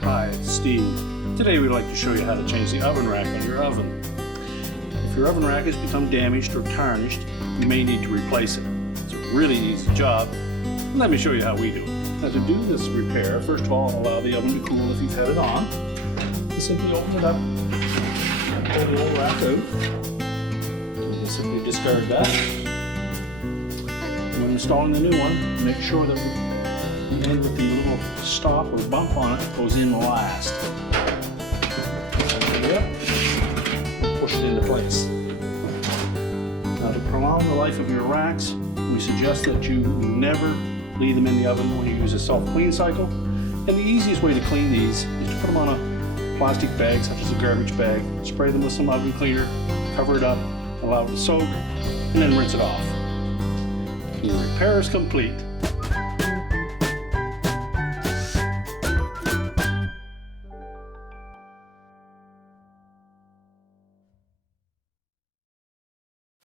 Hi, it's Steve. Today we'd like to show you how to change the oven rack on your oven. If your oven rack has become damaged or tarnished, you may need to replace it. It's a really easy job. Let me show you how we do it. Now to do this repair, first of all, allow the oven to cool if you've had it on. And simply open it up and pull the old rack out. And simply discard that. And when installing the new one, make sure that the end with the little stop or bump on it goes in last. Pick it up, push it into place. Now to prolong the life of your racks, we suggest that you never leave them in the oven when you use a self-clean cycle. And the easiest way to clean these is to put them on a plastic bag, such as a garbage bag, spray them with some oven cleaner, cover it up, allow it to soak, and then rinse it off. Your repair is complete.